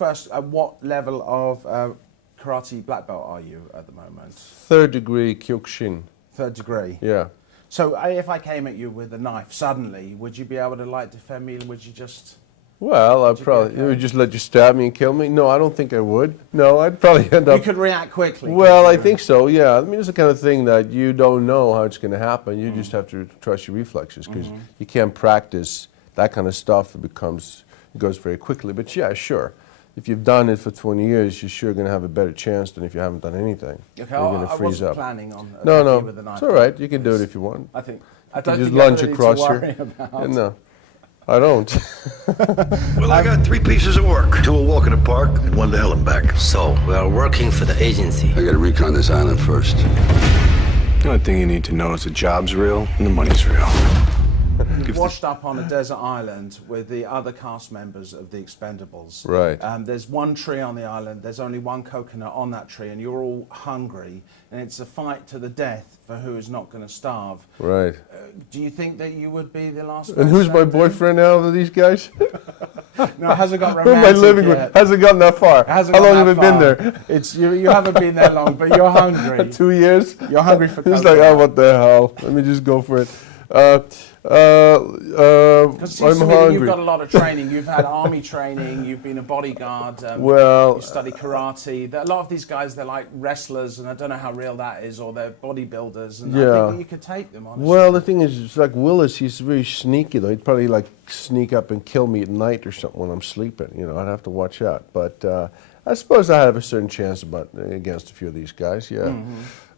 first, at what level of karate black belt are you at the moment? 3rd degree Kyokushin. 3rd degree? Yeah. So if I came at you with a knife suddenly, would you be able to like defend me, and would you just... Well, I'd probably, you would just let you stab me and kill me? No, I don't think I would. No, I'd probably end up... You could react quickly. Well, I think so, yeah. I mean, it's the kind of thing that you don't know how it's going to happen. You just have to trust your reflexes, because you can't practice that kind of stuff. It goes very quickly. But yeah, sure. If you've done it for 20 years, you're sure going to have a better chance than if you haven't done anything. Okay, you're going to freeze up. Planning on No, with the knife. it's all right. You can do it if you want. I don't you think just lunge need across to worry about. No, I don't. Well, I got 3 pieces of work. 2 will walk in the park, and 1 to hell and back. So, we are working for the agency. I gotta recon this island first. The only thing you need to know is the job's real and the money's real. You've washed up on a desert island with the other cast members of The Expendables. Right. There's 1 tree on the island, there's only 1 coconut on that tree, and you're all hungry, and it's a fight to the death for who is not going to starve. Right. Do you think that you would be the last And who's my boyfriend now of these guys? No, it hasn't got romantic. Who am I living with? Hasn't gotten that far. How long have I been there? It's you haven't been there long, but you're hungry. 2 years? You're hungry for It's coconut. like, oh, what the hell? Let me just go for it. I'm hungry. You've got a lot of training. You've had army training. You've been a bodyguard. Well, you study karate. A lot of these guys, they're like wrestlers, and I don't know how real that is, or they're bodybuilders. And I think that you could take them. Honestly. Well, the thing is, it's like Willis. He's very sneaky, though. He'd probably like sneak up and kill me at night or something when I'm sleeping. You know, I'd have to watch out. But I suppose I have a certain chance against a few of these guys. Yeah.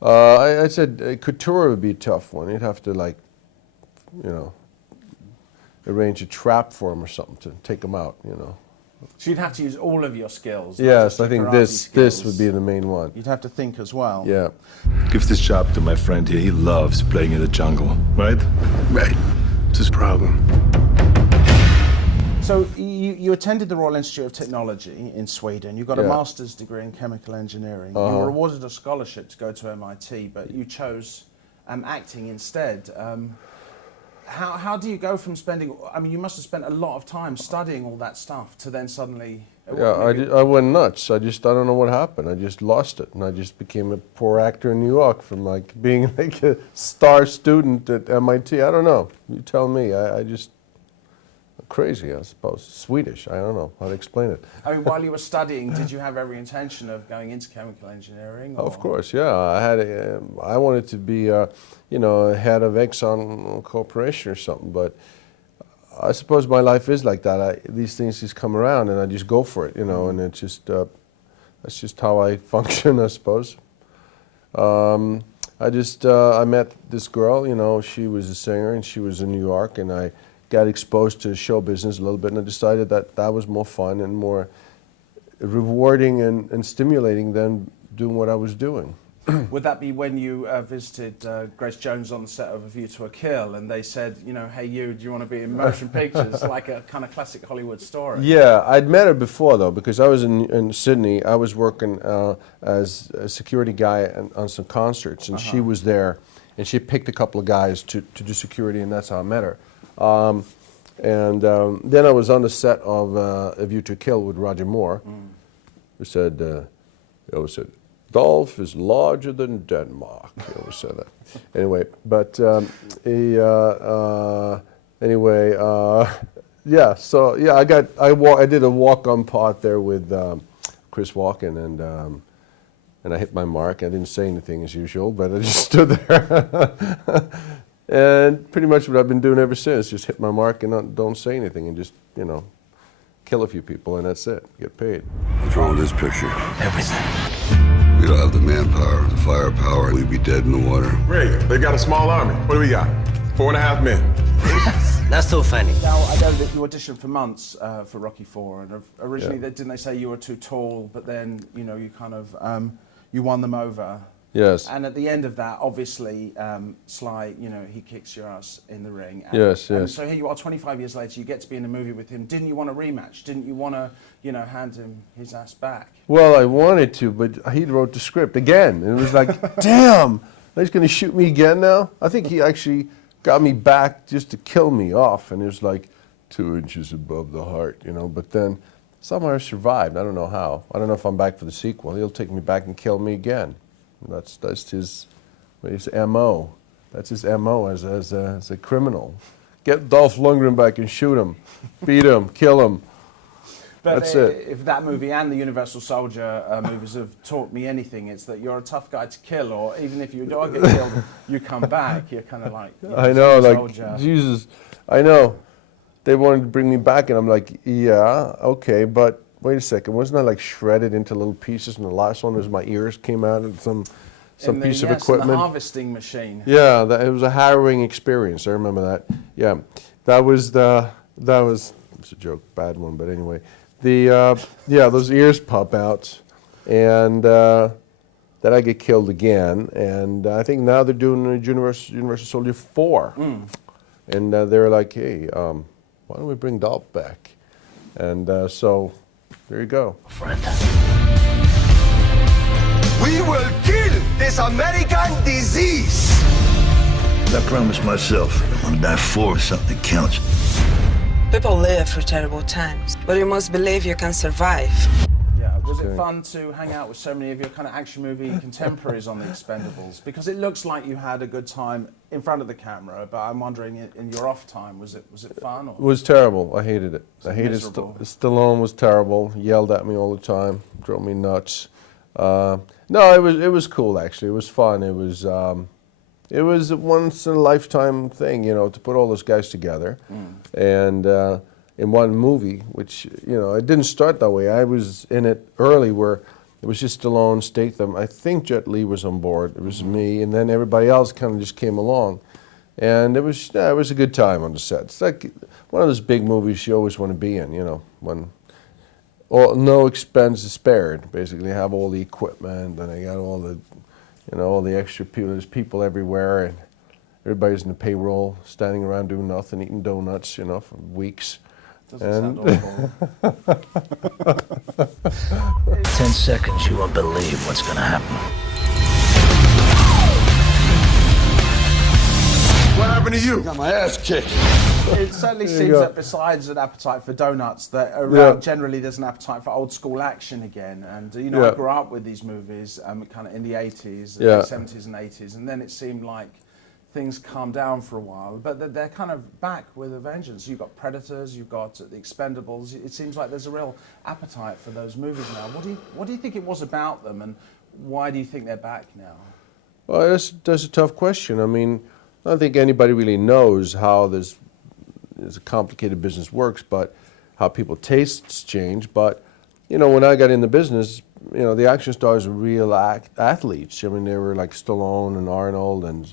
I said Couture would be a tough one. You'd have to like, you know, arrange a trap for him or something to take him out, you know. So you'd have to use all of your skills. Yes, I think this would be the main one. You'd have to think as well. Yeah. Give this job to my friend here. He loves playing in the jungle, right? Right. It's his problem. So you attended the Royal Institute of Technology in Sweden. You got a master's degree in chemical engineering. You were awarded a scholarship to go to MIT, but you chose acting instead. How do you go from spending, I mean, you must have spent a lot of time studying all that stuff to then suddenly... Yeah, I went nuts. I don't know what happened. I just lost it, and I just became a poor actor in New York from like being like a star student at MIT. I don't know. You tell me. I just... crazy, I suppose. Swedish, I don't know how to explain it. I mean, while you were studying, did you have every intention of going into chemical engineering? Or? Of course, yeah. I wanted to be, you know, head of Exxon Corporation or something, but I suppose my life is like that. These things just come around and I just go for it, you know, and it's just, that's just how I function, I suppose. I met this girl, you know, she was a singer and she was in New York, and I got exposed to show business a little bit, and I decided that that was more fun and more rewarding and stimulating than doing what I was doing. Would that be when you visited Grace Jones on the set of A View to a Kill, and they said, you know, hey you, do you want to be in motion pictures, like a kind of classic Hollywood story? Yeah, I'd met her before though, because I was in Sydney. I was working as a security guy on some concerts, and she was there, and she picked a couple of guys to do security, and that's how I met her. Then I was on the set of A View to a Kill with Roger Moore, who said, he always said, Dolph is larger than Denmark. He always said that. Anyway, but yeah. So yeah, I did a walk-on part there with Chris Walken, and I hit my mark. I didn't say anything as usual, but I just stood there. And pretty much what I've been doing ever since, just hit my mark and don't say anything, and just, you know, kill a few people, and that's it, get paid. What's wrong with this picture? Everything. We don't have the manpower, the firepower. We'd be dead in the water. Great. They got a small army. What do we got? 4.5 men. That's so funny. Now, I know that you auditioned for months for Rocky IV, and originally didn't they say you were too tall, but then, you know, you kind of, you won them over. Yes. And at the end of that, obviously, Sly, you know, he kicks your ass in the ring. And, Yes. so here you are, 25 years later, you get to be in a movie with him. Didn't you want a rematch? Didn't you want to, you know, hand him his ass back? Well, I wanted to, but he wrote the script again. And it was like, damn, he's going to shoot me again now? I think he actually got me back just to kill me off. And it was like 2 inches above the heart, you know. But then somehow I survived. I don't know how. I don't know if I'm back for the sequel. He'll take me back and kill me again. That's his MO. That's his MO as a criminal. Get Dolph Lundgren back and shoot him, beat him, kill him. But That's it. If that movie and the Universal Soldier movies have taught me anything, it's that you're a tough guy to kill, or even if you do get killed, you come back. You're kind of like, I know, like, soldier. Jesus, I know. They wanted to bring me back, and I'm like, yeah, okay, but wait a second. Wasn't I like shredded into little pieces? And the last one was my ears came out of some piece of equipment. The harvesting machine. Yeah, it was a harrowing experience. I remember that. Yeah, that was it's a joke, bad one, but anyway. Yeah, those ears pop out, and then I get killed again. And I think now they're doing a Universal Soldier 4, and they're like, hey, why don't we bring Dolph back? And so there you go. Friend. We will kill this American disease. I promised myself I'm gonna die for something that counts. People live through terrible times, but you must believe you can survive. Yeah, was it fun to hang out with so many of your kind of action movie contemporaries on The Expendables? Because it looks like you had a good time in front of the camera, but I'm wondering, in your off time, was it fun? Or? It was terrible. I hated it. I hated miserable? Stallone was terrible. He yelled at me all the time, drove me nuts. No, it was cool actually. It was fun. It was a once in a lifetime thing, you know, to put all those guys together, and in one movie. Which, you know, it didn't start that way. I was in it early, where it was just Stallone, Statham. I think Jet Li was on board. It was me, and then everybody else kind of just came along, and it was a good time on the set. It's like one of those big movies you always want to be in, you know, when. No expense is spared. Basically, have all the equipment, and I got all the, you know, all the extra people. There's people everywhere, and everybody's in the payroll, standing around doing nothing, eating donuts, you know, for weeks. Doesn't sound awful. 10 seconds, you won't believe what's gonna happen. What happened to you? Got my ass kicked. It certainly seems that besides an appetite for donuts, that around generally there's an appetite for old school action again. And you know, I grew up with these movies kind of in the 80s, the 70s and 80s, and then it seemed like things calmed down for a while, but they're kind of back with a vengeance. You've got Predators, you've got The Expendables. It seems like there's a real appetite for those movies now. What do you think it was about them, and why do you think they're back now? Well, that's a tough question. I mean, I don't think anybody really knows how this a complicated business works, but how people tastes change. But, you know, when I got in the business, you know, the action stars were real athletes. I mean, they were like Stallone and Arnold and,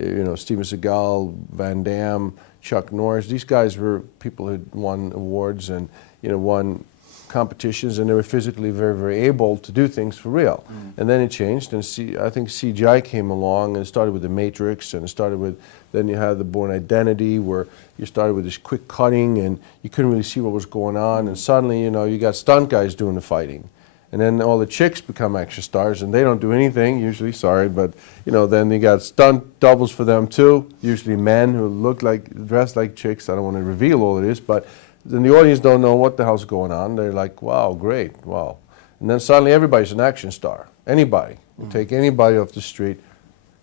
you know, Steven Seagal, Van Damme, Chuck Norris. These guys were people who won awards and, you know, won competitions, and they were physically very, very able to do things for real. And then it changed, and I think CGI came along, and it started with The Matrix, and it started with, then you had The Bourne Identity, where you started with this quick cutting, and you couldn't really see what was going on, and suddenly, you know, you got stunt guys doing the fighting. And then all the chicks become action stars, and they don't do anything, usually, sorry, but, you know, then you got stunt doubles for them too, usually men who look like, dressed like chicks. I don't want to reveal all it is, but then the audience don't know what the hell's going on. They're like, wow, great, wow. And then suddenly everybody's an action star. Anybody. You take anybody off the street,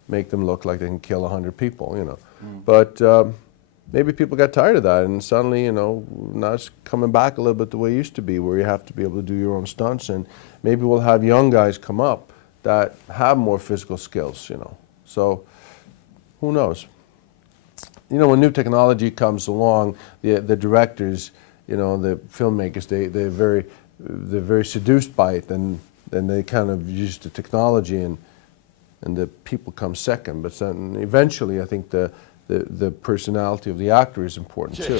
make them look like they can kill 100 people, you know. But maybe people got tired of that, and suddenly, you know, now it's coming back a little bit the way it used to be, where you have to be able to do your own stunts, and maybe we'll have young guys come up that have more physical skills, you know. So, who knows? You know, when new technology comes along, the directors, you know, the filmmakers, they're very seduced by it, and they kind of use the technology, and the people come second. But then eventually, I think the personality of the actor is important too.